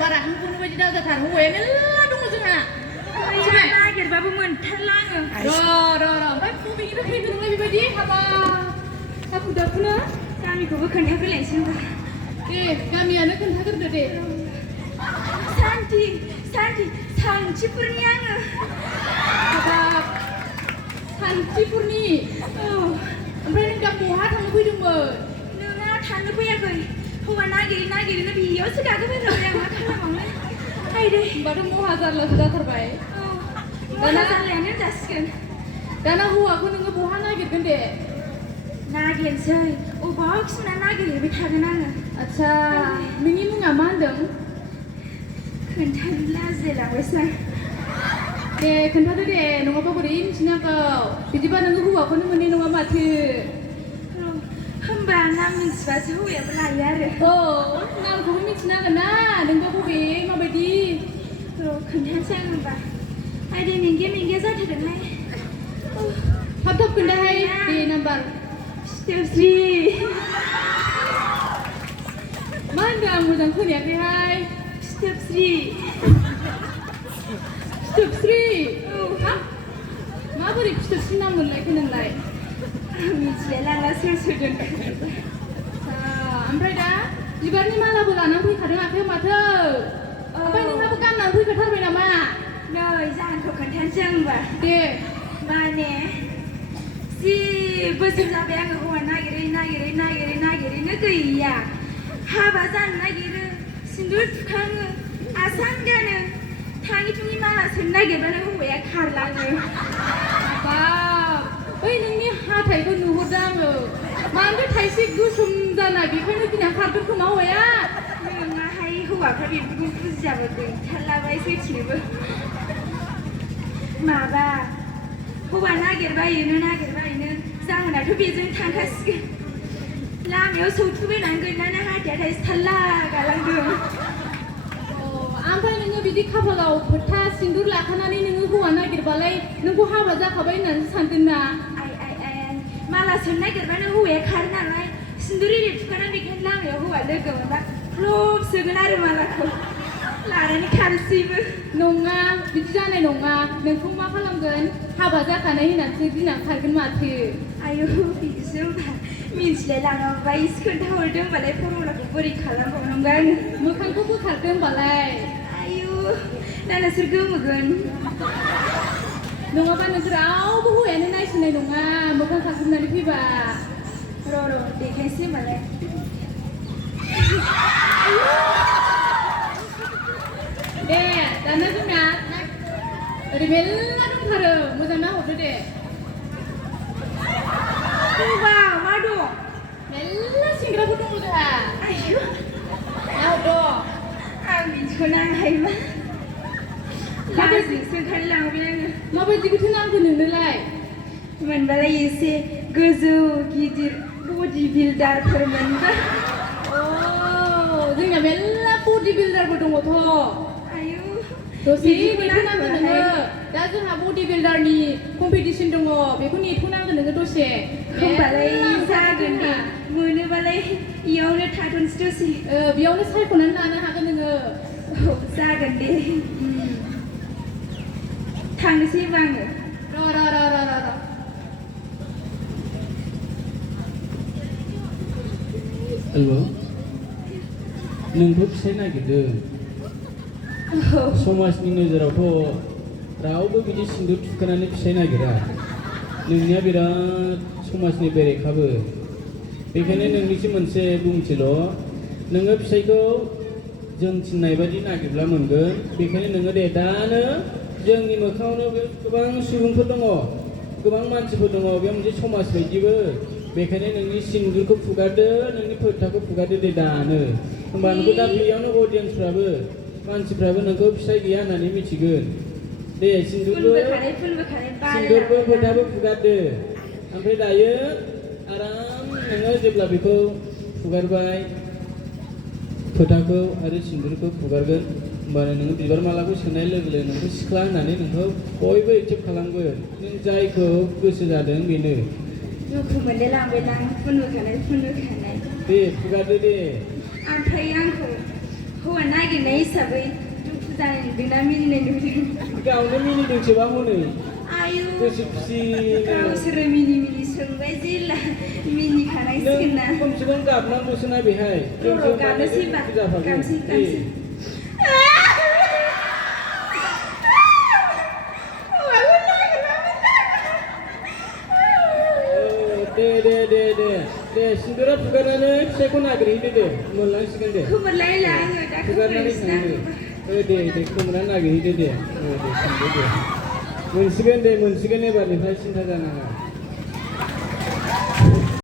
बारा हांखौनो बायदि दाजाथार हौवाया मेल्ला दङ जोंहा जोंहा नागिरबाबो मोनथारला आङो ओमफ्राय बबेनिफ्राय फैखो नोंलाय बेबायदि हाबा हाखु दाखुनो गामिखौबो खोन्थाग्रोलायसै होनबा दे गामियानो खोन्थाग्रोदो दे सान्थिफुरनि आङो हाबाब सान्थिफुरनि ओमफ्राय नों दा बहा थांनो फैदोंमोन नोंना थांनो फैयाखै हौवा नागिरनो बेयावसो गाखोफैबाय आं मा खालामबावनो आइदै होनबाथ' महा जारलासो जाथारबाय दाना जारलायानो जासिगोन दाना हौवाखौ नोङो बहा नागिरगोन दे नागिरनोसै अबावखि ना नागिरहैबाय थागोन आङो आच्छा नोंनि मुङा मा होनदों खोन्थानो लाजिलायलांबायसो दे खोन्थादो दे नङाबा बोरै मिथिनांगौ बिदिबा नोङो हौवाखौनो मोननाय नङा माथो होमबा नाम मिन्थिबासो हौवायाबो लायो आरो नामखौबो मिथिनांगोन ना नोंबा बबे माबायदि खोन्थानोसै आं होमबा आइदै मेंगे जाथारदोंहाय थाब खोन्थाहाय दे नाम्बार फिथोबस्रि मा होनदों आं मोजां खोनायाखैहाय फिथोबस्रि माबोरै फिथोबस्रि नाम मोनलायखो नोंलाय मिथिलायलांला सोर दोनदों ओमफ्राय दा बिबारनि मालाबो लानानै फैखादों आखायाव माथो ओमफ्राय नोंहाबो गाननानै फैखाथारबाय नामा नै जाहोनखौ खोन्थानोसै आं होनबा दे माने जि बोसोर जाबाय आङो हौवा नागिरैनो गैया हाबा जानो नागिरो सिन्दुर थुखाङो आसान गानो थाङि थुङि माला सोनो नागिरबानो हौवाया खारलाङो बै नोंनि हाथाइखौ नुहुरदों आङो मानोथो थाइसे गोसोम जाना बेखायनो गिना खारदों खोमा हौवाया नोंहाय हौवाफ्रा बेफोरखौ बुजियाबो गैथारलाबाय सैथिनोबो माबा हौवा नागिरबायनो जाहोनाथ' बेजों थांखासिगोन लामायाव सौथुबायनानै गैनानै हाथाया थाइसे थाल्ला गालांदों ओमफ्राय नोङो बिदि खाफालाव फोथा सिन्दुर लाखानानै नोङो हौवा नागिरबालाय नोंखौ हाबा जाखाबाय होननानै सानदों ना माला सोनो नागिरबानो हौवाया खारो नालाय सिन्दुर एरि थुखानानै बेखायनो लामायाव हौवा लोगो मोनबा ख्लब सोगोन आरो मालाखौ लानानै खारसैबो नङा बिदि जानाय नङा नोंखौ मा खालामगोन हाबा जाखानाय होननानैसो गिनानै खारगोन माथो आयौ बिदिसो होनबा मिथिलायलाङाबा एसे खोन्थाहरदो होनबालाय फरमुलाखौ बोरै खालामबावनांगौ आङो मोखांखौ बोखारदो होनबालाय आयु ना नोंसोर गोमोगोन नङाबा नोंसोर रावबो हौवायानो नायसननाय नङा मोखां खाख्लोबनानै फैबा र' देखायसै होनबालाय दे दाना जोंना ओरै मेल्ला दंथारो मोजां नाहरदो दे मा दं मेल्ला सेंग्राफोर दङ जोंहा आयु नाहरद' आं बिदिखौ नांहायमा लाजिनोसो ओंखारलांबाय आङो माबायदिखौथो नांगौ नोंनोलाय मोनबालाय एसे गोजौ गिदिर बडि बिल्डारफोर मोनबा जोंना मेल्ला बडि बिल्डारबो दङथ' आयु दसे नेथ'नांगोन नोङो दा जोंहा बडि बिल्डारनि कम्पिटिसन दङ बेखौ नेथ'नांगोन नोङो दसे होमबालाय जागोन दे मोनोबालाय इयावनो थाथ'नोसै दसे बेयावनो सायख'नानै लानो हागोन नोङो जागोन दे थांनोसै होनबा आङो र' हेल' नोंथ' फिसाइ नागिरदों समाजनि नोजोरावथ' रावबो बिदि सिन्दुर थुखानानै फिसाइ नागिरा नोंनिया बिराद समाजनि बेरेखाबो बेखायनो नोंनिसिम मोनसे बुंथिल' नोङो फिसाइखौ जों थिननाय बायदि नागिरब्ला मोनगोन बेखायनो नोङो दे दानो जोंनि मोखाङावनो गोबां सुबुंफोर दङ गोबां मानसिफोर दङ बे मोनसे समाज बायदिबो बेखायनो नोंनि सिन्दुरखौ फुगारदो नोंनि फोथाखौ फुगारदो दे दानो होमबा नोंखौ दा बेयावनो अडियेन्सफ्राबो मानसिफ्राबो नोंखौ फिसाइ गैया होननानै मिथिगोन दे सिन्दुरबो फोथाबो फुगारदो ओमफ्राय दायो आराम नोङो जेब्ला बेखौ फुगारबाय फोथाखौ आरो सिन्दुरखौ फुगारगोन होमबानो नोङो बिबार मालाखौ सोनाय लोगो लोगो नोंखौ सिख्ला होननानै नोंखौ बयबो एक्सेप्ट खालामगोन नों जायखौ गोसो जादों बेनो दुखु मोनलाय लांबायलां फुनबोखानाय दे फुगारदो दे ओमफ्राय आंखौ हौवा नागिरनाय हिसाबै दुखु जानाय नुदोंना मिनिनाय नुदों गावनो मिनिदोंसोबा हनै आयु गोसो खुसिनो गावसोरो मिनि मिनि सोंबाय जेला मिनिखानायसिगोन ना खमसे खम गाबनांगौसो ना बेहाय र' गाबनोसै बा गाबसै दे सिन्दुरा फुगारनानै फिसाइखौ नागिरहैदो दे मोनलांसिगोन दे खोमोरलायला आङो दा फुगारनानै थांदो दे खोमोरना नागिरहैदो दे दे थांदो दे मोनसिगोन एबारनिफ्राय सिन्था जानाङा